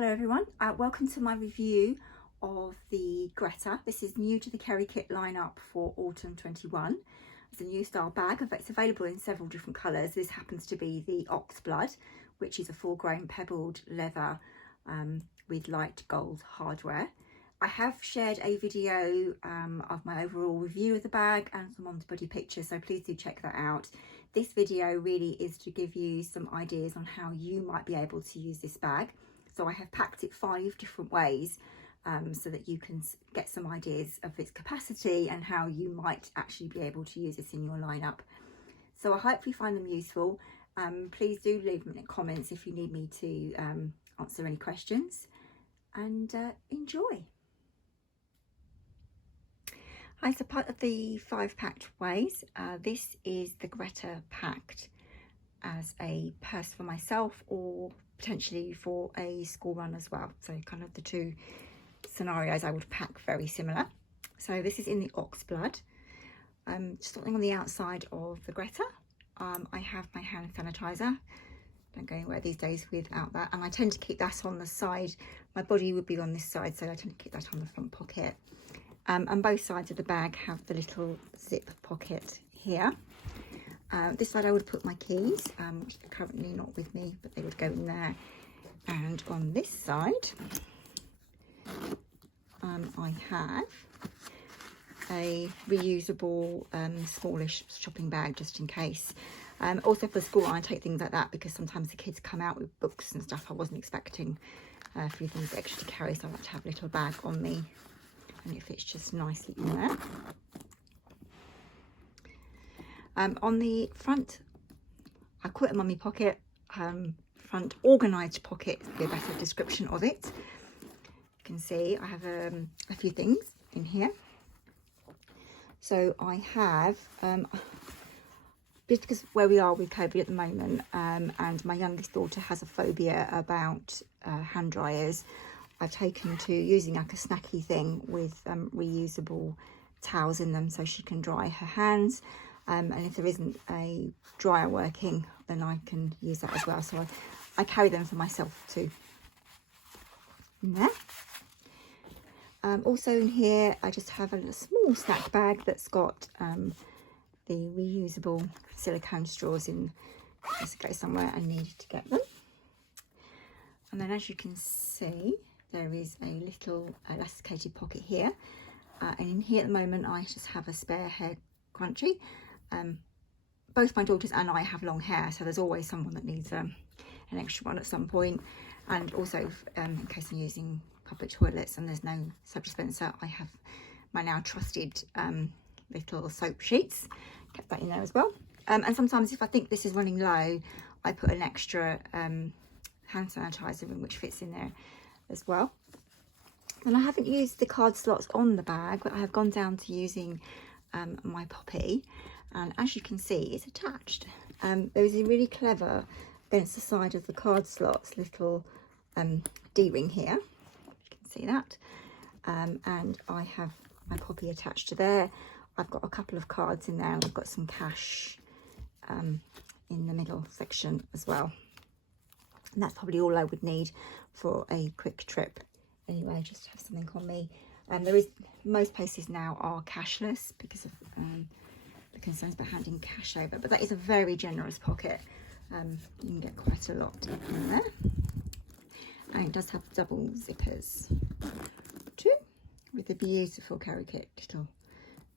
Hello everyone, welcome to my review of the Greta. This is new to the Kerikit lineup for autumn 21. It's a new style bag. It's available in several different colours. This happens to be the Oxblood, which is a full grain pebbled leather with light gold hardware. I have shared a video of my overall review of the bag and some on-body pictures, so please do check that out. This video really is to give you some ideas on how you might be able to use this bag. So I have packed it 5 different ways so that you can get some ideas of its capacity and how you might actually be able to use this in your lineup. So I hope you find them useful. Please do leave them in the comments if you need me to answer any questions, and enjoy. Hi, so part of the 5 packed ways, this is the Greta packed as a purse for myself or potentially for a school run as well. So kind of the 2 scenarios I would pack very similar. So this is in the Oxblood. Something on the outside of the Greta. I have my hand sanitizer. Don't go anywhere these days without that, and I tend to keep that on the side. My body would be on this side, so I tend to keep that on the front pocket. And both sides of the bag have the little zip pocket here. This side I would put my keys, which are currently not with me, but they would go in there. And on this side, I have a reusable smallish shopping bag just in case. Also for school, I take things like that because sometimes the kids come out with books and stuff. I wasn't expecting a few things extra to carry, so I like to have a little bag on me, and it fits just nicely in there. On the front, I call it a mummy pocket, front organised pocket would be a better description of it. You can see I have a few things in here. So I have, just because where we are with COVID at the moment, and my youngest daughter has a phobia about hand dryers, I've taken to using like a snacky thing with reusable towels in them so she can dry her hands. And if there isn't a dryer working, then I can use that as well. So I carry them for myself too. In there. Also in here, I just have a small snack bag that's got the reusable silicone straws in, just in case somewhere I needed to get them. And then as you can see, there is a little elasticated pocket here. And in here at the moment, I just have a spare hair scrunchie. Both my daughters and I have long hair, so there's always someone that needs an extra one at some point. And also in case I'm using public toilets and there's no soap dispenser, I have my now trusted little soap sheets. Kept that in there as well. And sometimes if I think this is running low, I put an extra hand sanitizer in, which fits in there as well. And I haven't used the card slots on the bag, but I have gone down to using my poppy, and as you can see, it's attached. There is a really clever against the side of the card slots little D-ring here. You can see that. And I have my poppy attached to there. I've got a couple of cards in there, and I've got some cash in the middle section as well. And that's probably all I would need for a quick trip. Anyway, just have something on me. Most places now are cashless because of the concerns about handing cash over, but that is a very generous pocket. You can get quite a lot in there. And it does have double zippers too, with the beautiful Kerikit little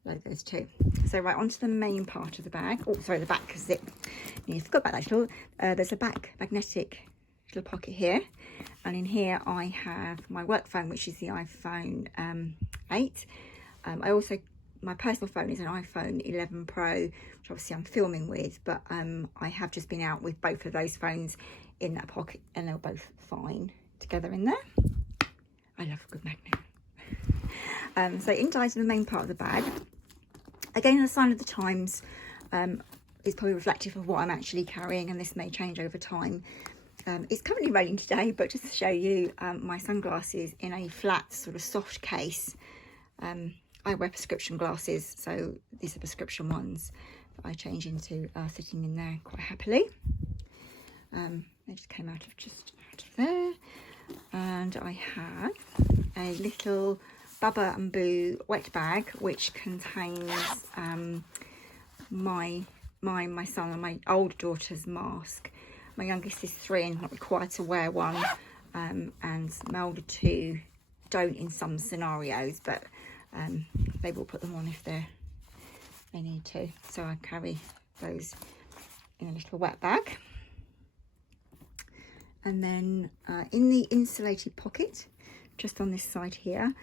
logos too. So right, onto the main part of the bag. Oh, sorry, the back zip. You forgot about that little. There's a back magnetic little pocket here, and in here I have my work phone, which is the iPhone 8. My personal phone is an iPhone 11 Pro, which obviously I'm filming with, but I have just been out with both of those phones in that pocket, and they're both fine together in there. I love a good magnet. So inside the main part of the bag, again, the sign of the times is probably reflective of what I'm actually carrying, and this may change over time. It's currently raining today, but just to show you my sunglasses in a flat sort of soft case. I wear prescription glasses, so these are prescription ones that I change into, sitting in there quite happily. They just came out of there. and I have a little Bubba and Boo wet bag which contains my son and my older daughter's mask. My youngest is 3 and not required to wear one, and my older 2 don't in some scenarios, but they will put them on if they need to. So I carry those in a little wet bag. And then in the insulated pocket, just on this side here,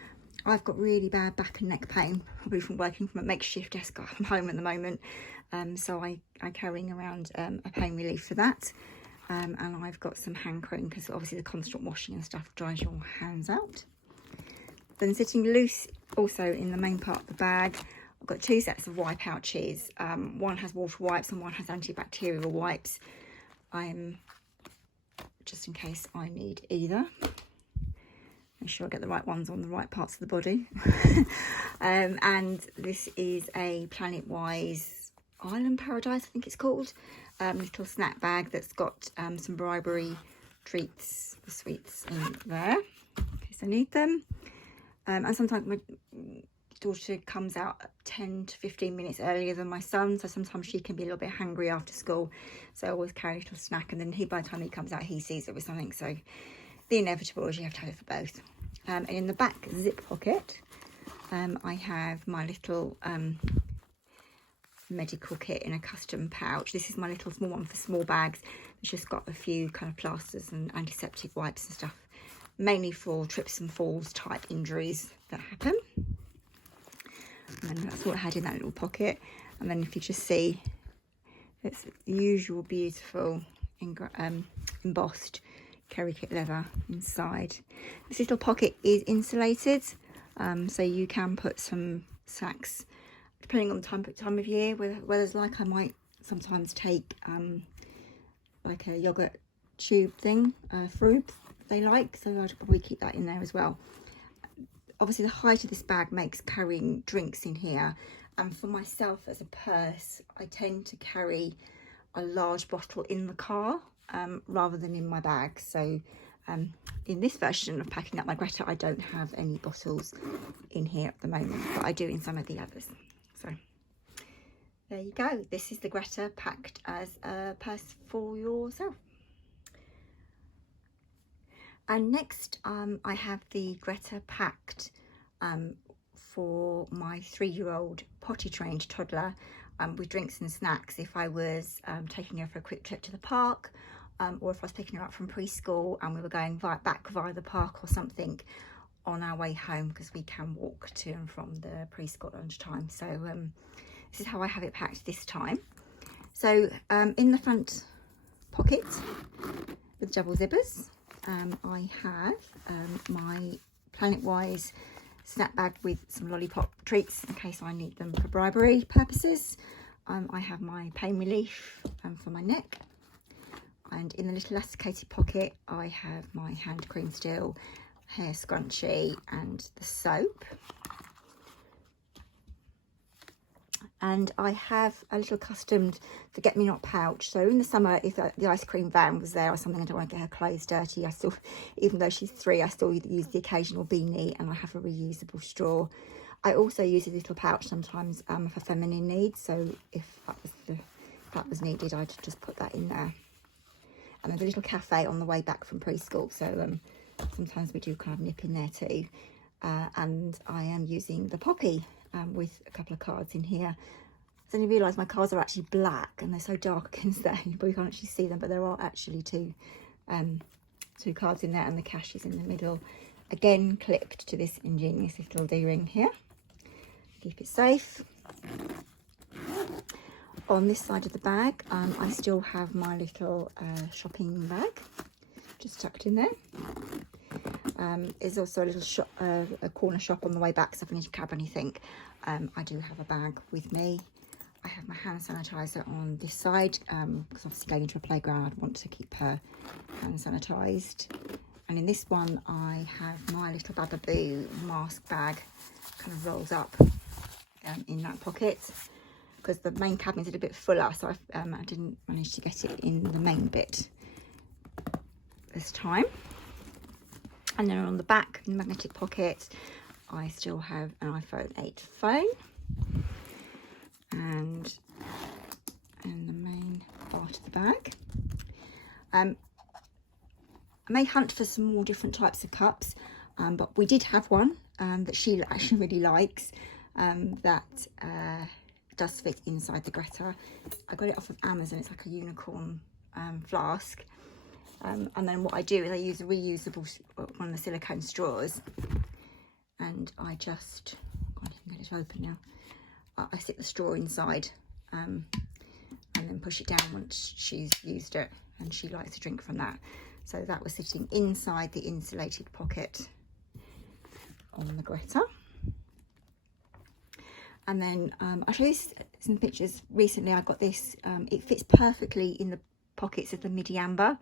I've got really bad back and neck pain, probably from working from a makeshift desk at home at the moment. So I'm carrying around a pain relief for that. And I've got some hand cream because obviously the constant washing and stuff dries your hands out. Then sitting loose also in the main part of the bag, I've got 2 sets of wipe pouches. One has water wipes and one has antibacterial wipes. Just in case I need either. Make sure I get the right ones on the right parts of the body. And this is a Planet Wise Island Paradise, I think it's called. Little snack bag that's got some bribery treats, the sweets in there, in case I need them. And sometimes my daughter comes out 10 to 15 minutes earlier than my son, so sometimes she can be a little bit hungry after school, so I always carry a little snack, and then by the time he comes out he sees it with something, so the inevitable is you have to have it for both. And in the back zip pocket I have my little medical kit in a custom pouch. This is my little small one for small bags. It's just got a few kind of plasters and antiseptic wipes and stuff, mainly for trips and falls type injuries that happen. And that's what I had in that little pocket. And then if you just see, it's the usual beautiful embossed Kerikit leather inside. This little pocket is insulated, so you can put some snacks, depending on the time of year. Whereas like I might sometimes take like a yogurt tube thing, fruit they like, so I'd probably keep that in there as well. Obviously the height of this bag makes carrying drinks in here, and for myself as a purse I tend to carry a large bottle in the car rather than in my bag. So in this version of packing up my Greta I don't have any bottles in here at the moment, but I do in some of the others. So there you go, this is the Greta packed as a purse for yourself. And next I have the Greta packed for my 3-year-old potty trained toddler with drinks and snacks if I was taking her for a quick trip to the park, or if I was picking her up from preschool and we were going back via the park or something on our way home, because we can walk to and from the preschool at lunchtime. So this is how I have it packed this time. So in the front pocket with double zippers, I have my Planet Wise snack bag with some lollipop treats in case I need them for bribery purposes. I have my pain relief for my neck, and in the little elasticated pocket I have my hand cream still, hair scrunchie and the soap. And I have a little custom forget-me-not pouch. So in the summer, if the ice cream van was there or something, I don't want to get her clothes dirty. I still, even though she's 3, I still use the occasional beanie, and I have a reusable straw. I also use a little pouch sometimes for feminine needs. So if that was needed, I'd just put that in there. And there's a little cafe on the way back from preschool, so sometimes we do kind of nip in there too. And I am using the Poppy with a couple of cards in here. I suddenly realised my cards are actually black and they're so dark against there, you probably can't actually see them, but there are actually two cards in there, and the cash is in the middle. Again, clipped to this ingenious little D-ring here. Keep it safe. On this side of the bag, I still have my little shopping bag just tucked in there. There's also a little shop, a corner shop on the way back, so if I need to grab anything, I do have a bag with me. I have my hand sanitizer on this side, because obviously going into a playground I'd want to keep her hand sanitized. And in this one I have my little Bababoo mask bag, kind of rolls up in that pocket, because the main cabin's a little bit fuller, so I didn't manage to get it in the main bit this time. And then on the back, in the magnetic pocket, I still have an iPhone 8 phone. And in the main part of the bag, I may hunt for some more different types of cups, but we did have one that she actually really likes, that does fit inside the Greta. I got it off of Amazon. It's like a unicorn flask. And then what I do is I use a reusable one of the silicone straws, and I just, God, I can get it open now. I stick the straw inside and then push it down once she's used it, and she likes to drink from that. So that was sitting inside the insulated pocket on the Greta. And then I showed you some pictures recently. I got this, it fits perfectly in the pockets of the midi amber,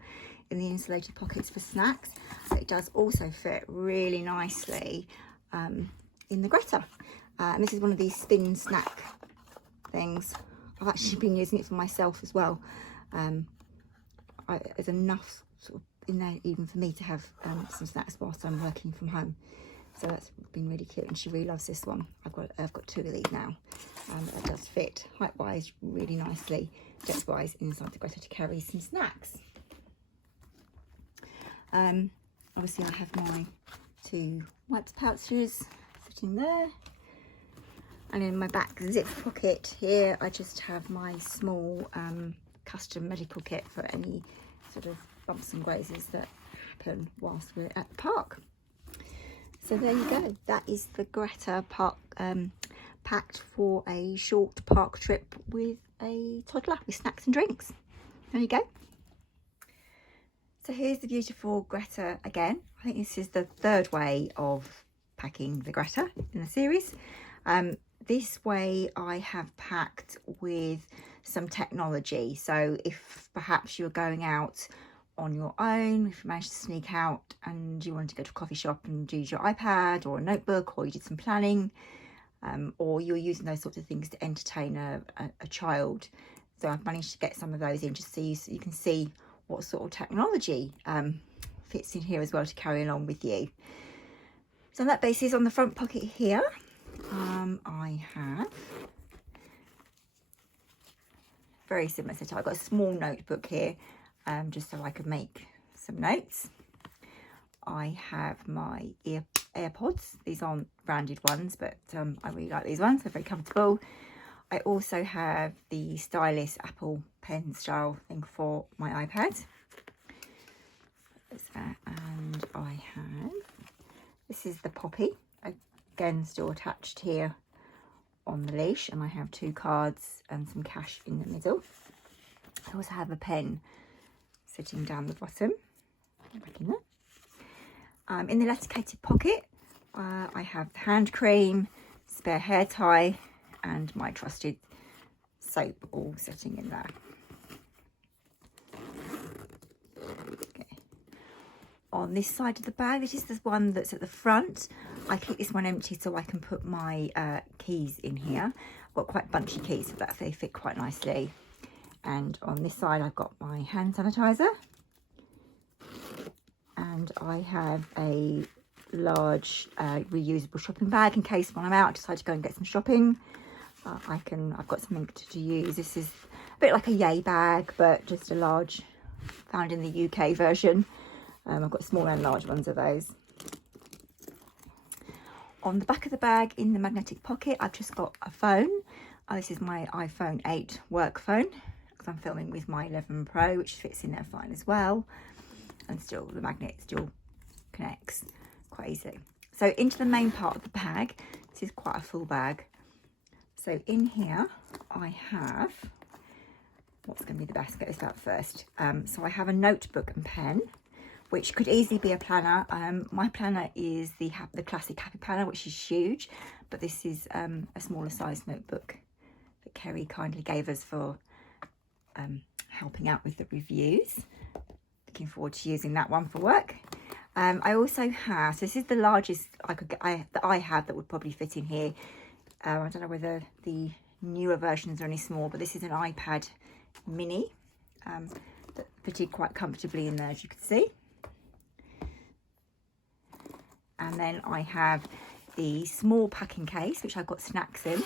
in the insulated pockets for snacks. But it does also fit really nicely in the Greta. And this is one of these spin snack things. I've actually been using it for myself as well. There's enough sort of in there even for me to have some snacks whilst I'm working from home. So that's been really cute, and she really loves this one. I've got 2 of these now. That does fit height-wise really nicely, depth-wise inside the Greta to carry some snacks. Obviously I have my 2 wipes pouches sitting there. And in my back zip pocket here, I just have my small custom medical kit for any sort of bumps and grazes that happen whilst we're at the park. So there you go. That is the Greta park, packed for a short park trip with a toddler with snacks and drinks. There you go. So here's the beautiful Greta again. I think this is the 3rd way of packing the Greta in the series. This way I have packed with some technology. So if perhaps you're going out on your own, if you managed to sneak out and you wanted to go to a coffee shop and use your iPad or a notebook, or you did some planning, or you're using those sorts of things to entertain a child. So I've managed to get some of those in just so you can see what sort of technology fits in here as well to carry along with you. So on that basis, on the front pocket here, I have very similar setup. I've got a small notebook here, just so I could make some notes. I have my AirPods. These aren't branded ones, but I really like these ones. They're very comfortable. I also have the stylus Apple pen style thing for my iPad. And I have, this is the Poppy, again still attached here on the leash, and I have 2 cards and some cash in the middle. I also have a pen sitting down the bottom, back in there. In the elasticated pocket, I have the hand cream, spare hair tie, and my trusted soap all sitting in there. Okay. On this side of the bag, this is the one that's at the front. I keep this one empty so I can put my keys in here. I've got quite bunchy keys, so that they fit quite nicely. And on this side, I've got my hand sanitizer. And I have a large reusable shopping bag in case when I'm out I decide to go and get some shopping. I've got something to use. This is a bit like a yay bag, but just a large, found in the UK version. I've got small and large ones of those. On the back of the bag in the magnetic pocket, I've just got a phone. This is my iPhone 8 work phone, because I'm filming with my 11 Pro, which fits in there fine as well. And still, the magnet still connects quite easily. So into the main part of the bag, this is quite a full bag. So in here, I have, what's going to be the best? Get this out first. So I have a notebook and pen, which could easily be a planner. My planner is the classic Happy Planner, which is huge, but this is a smaller size notebook that Kerry kindly gave us for helping out with the reviews. Looking forward to using that one for work. I also have, so this is the largest that I have that would probably fit in here. I don't know whether the newer versions are any small, but this is an iPad mini that fitted quite comfortably in there, as you can see. And then I have the small packing case, which I've got snacks in,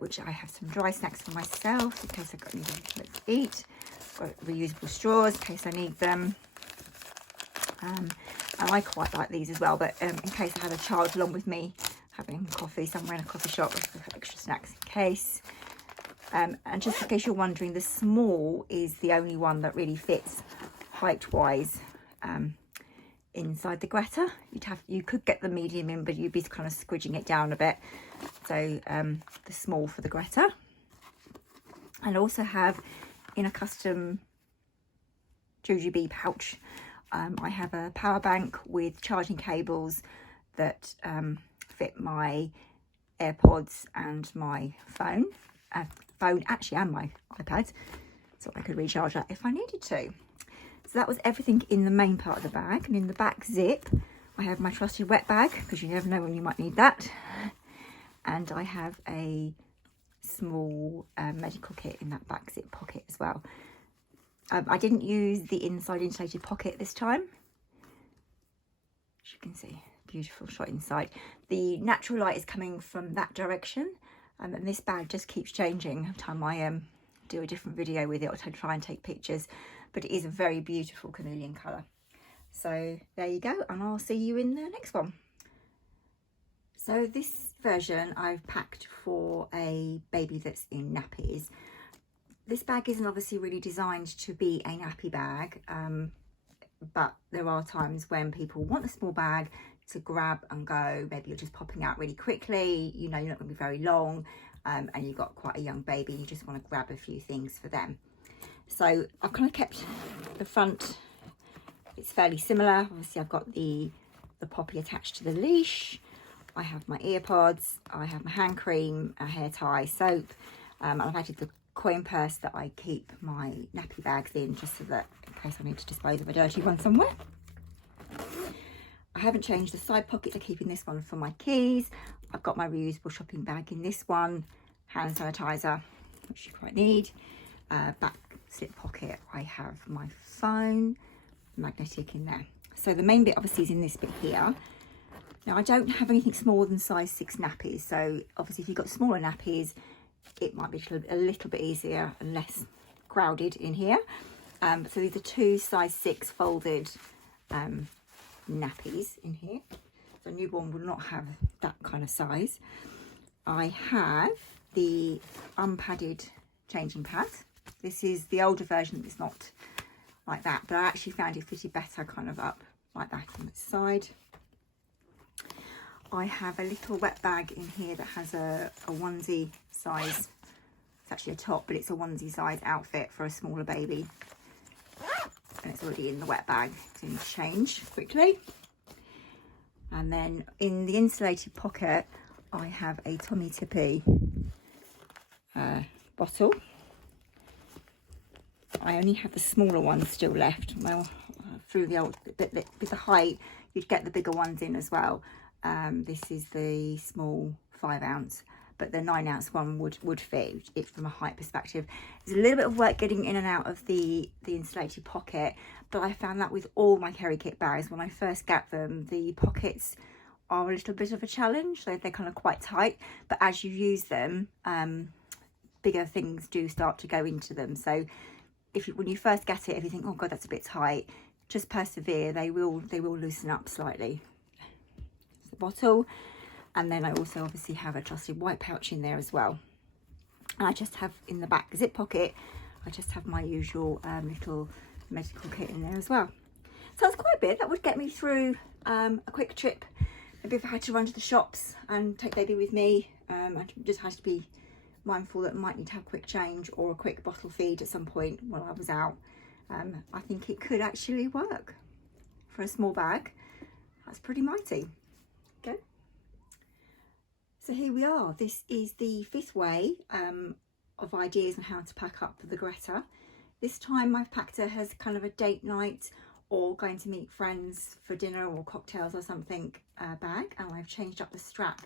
which I have some dry snacks for myself in case I've got anything to eat. Got reusable straws in case I need them. And I quite like these as well, but in case I have a child along with me having coffee somewhere in a coffee shop, with extra snacks in case. And just in case you're wondering, the small is the only one that really fits height-wise inside the Greta. You could get the medium in, but you'd be kind of squidging it down a bit. So the small for the Greta. And also have in a custom jujube pouch, I have a power bank with charging cables that fit my AirPods and my phone actually, and my iPad, so I could recharge that if I needed to. So that was everything in the main part of the bag. And in the back zip, I have my trusted wet bag, because you never know when you might need that. And I have a small medical kit in that back zip pocket as well. I didn't use the inside insulated pocket this time. As you can see, beautiful shot inside. The natural light is coming from that direction, and this bag just keeps changing every time I do a different video with it or try and take pictures. But it is a very beautiful chameleon colour. So there you go, and I'll see you in the next one. So this version I've packed for a baby that's in nappies. This bag isn't obviously really designed to be a nappy bag, but there are times when people want a small bag to grab and go. Maybe you're just popping out really quickly, you know you're not going to be very long, and you've got quite a young baby, you just want to grab a few things for them. So I've kind of kept the front, it's fairly similar. Obviously I've got the poppy attached to the leash. I have my earpods, I have my hand cream, a hair tie, soap, and I've added the coin purse that I keep my nappy bags in, just so that in case I need to dispose of a dirty one somewhere. I haven't changed the side pockets. I keep in this one for my keys. I've got my reusable shopping bag in this one, hand sanitizer, which you quite need. Back slip pocket, I have my phone, magnetic in there. So the main bit obviously is in this bit here. Now I don't have anything smaller than size 6 nappies, so obviously if you've got smaller nappies, it might be a little bit easier and less crowded in here. So these are 2 size 6 folded nappies in here. So newborn will not have that kind of size. I have the unpadded changing pad. This is the older version, it's not like that, but I actually found it fitted better kind of up like that on its side. I have a little wet bag in here that has a onesie size. It's actually a top, but it's a onesie size outfit for a smaller baby. And it's already in the wet bag, so you need to change quickly. And then in the insulated pocket, I have a Tommy Tippy bottle. I only have the smaller ones still left. Well, through the old, but with the height, you'd get the bigger ones in as well. This is the small 5 ounce, but the 9 ounce one would fit it from a height perspective. There's a little bit of work getting in and out of the insulated pocket, but I found that with all my Kerikit bags, when I first got them, the pockets are a little bit of a challenge. So they're kind of quite tight, but as you use them, bigger things do start to go into them. So when you first get it, if you think, oh god, that's a bit tight, just persevere. They will loosen up slightly. The bottle, and then I also obviously have a trusted white pouch in there as well. And I just have in the back zip pocket, I just have my usual little medical kit in there as well. So that's quite a bit. That would get me through a quick trip. Maybe if I had to run to the shops and take baby with me, I just had to be mindful that I might need to have a quick change or a quick bottle feed at some point while I was out. I think it could actually work for a small bag. That's pretty mighty. Okay, so here we are. This is the 5th way of ideas on how to pack up the Greta. This time I've packed her as kind of a date night or going to meet friends for dinner or cocktails or something bag, and I've changed up the strap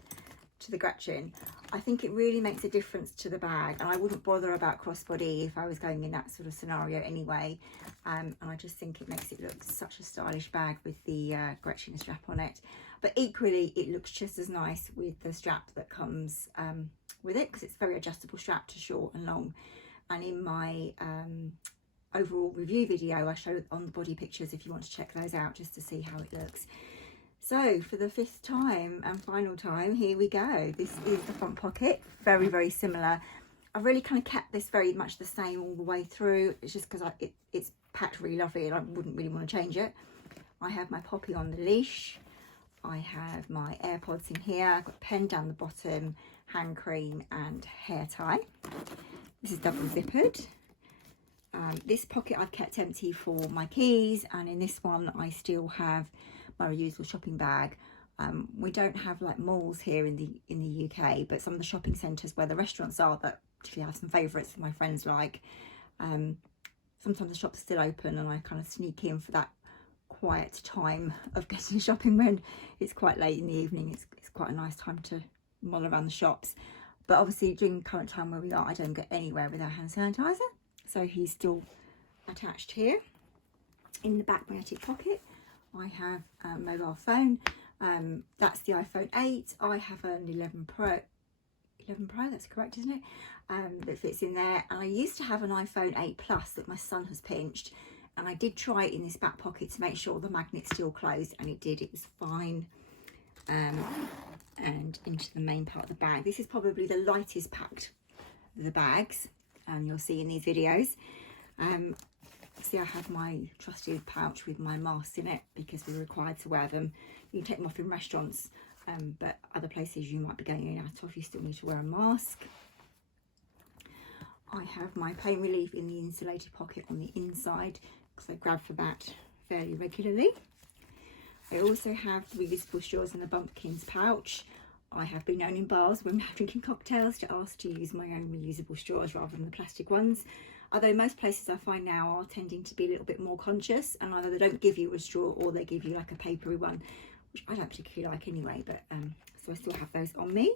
to the Gretchen, I think it really makes a difference to the bag, and I wouldn't bother about crossbody if I was going in that sort of scenario anyway. And I just think it makes it look such a stylish bag with the Gretchen strap on it. But equally, it looks just as nice with the strap that comes with it, because it's a very adjustable strap to short and long. And in my overall review video, I showed on the body pictures if you want to check those out just to see how it looks. So for the 5th time and final time, here we go. This is the front pocket, very, very similar. I've really kind of kept this very much the same all the way through. It's just because it's packed really lovely and I wouldn't really want to change it. I have my Poppy on the leash. I have my AirPods in here. I've got a pen down the bottom, hand cream and hair tie. This is double zippered. This pocket I've kept empty for my keys, and in this one I still have my reusable shopping bag. We don't have like malls here in the UK, but some of the shopping centres where the restaurants are, that actually have some favourites for my friends like. Sometimes the shops are still open and I kind of sneak in for that quiet time of getting shopping when it's quite late in the evening. It's quite a nice time to mull around the shops. But obviously during the current time where we are, I don't get anywhere without hand sanitizer. So he's still attached here. In the back magnetic pocket, I have a mobile phone. That's the iPhone 8. I have an 11 Pro, that's correct, isn't it? That fits in there. And I used to have an iPhone 8 Plus that my son has pinched. And I did try it in this back pocket to make sure the magnet's still closed, and it did. It was fine. And into the main part of the bag. This is probably the lightest packed of the bags, you'll see in these videos. See, I have my trusted pouch with my masks in it because we're required to wear them. You can take them off in restaurants, but other places you might be going in and out of, you still need to wear a mask. I have my pain relief in the insulated pocket on the inside because I grab for that fairly regularly. I also have the reusable straws in the bumpkins pouch. I have been known in bars when I'm drinking cocktails to ask to use my own reusable straws rather than the plastic ones. Although most places I find now are tending to be a little bit more conscious, and either they don't give you a straw or they give you like a papery one, which I don't particularly like anyway, but so I still have those on me.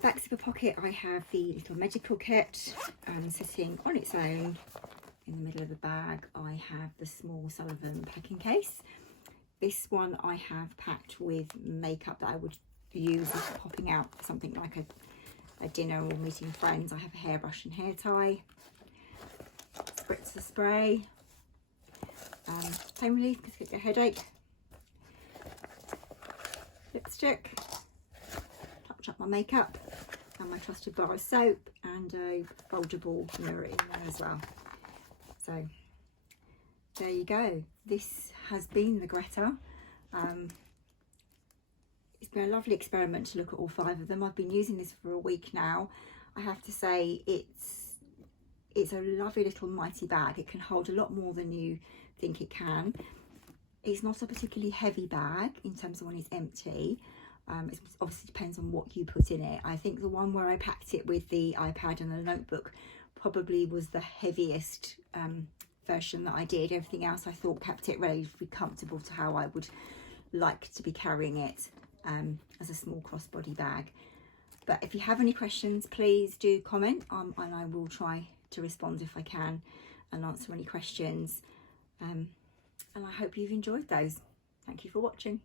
Back zipper pocket, I have the little medical kit sitting on its own. In the middle of the bag, I have the small Sullivan packing case. This one I have packed with makeup that I would use if popping out something like a dinner or meeting friends. I have a hairbrush and hair tie, spritzer spray, pain relief because I get a headache, lipstick, touch up my makeup, and my trusted bar of soap, and a foldable mirror in there as well. So there you go. This has been the Greta. It's been a lovely experiment to look at all 5 of them. I've been using this for a week now. I have to say it's a lovely little mighty bag. It can hold a lot more than you think it can. It's not a particularly heavy bag in terms of when it's empty. It obviously depends on what you put in it. I think the one where I packed it with the iPad and the notebook probably was the heaviest version that I did. Everything else I thought kept it relatively comfortable to how I would like to be carrying it as a small crossbody bag. But if you have any questions, please do comment and I will try to respond if I can and answer any questions. And I hope you've enjoyed those. Thank you for watching.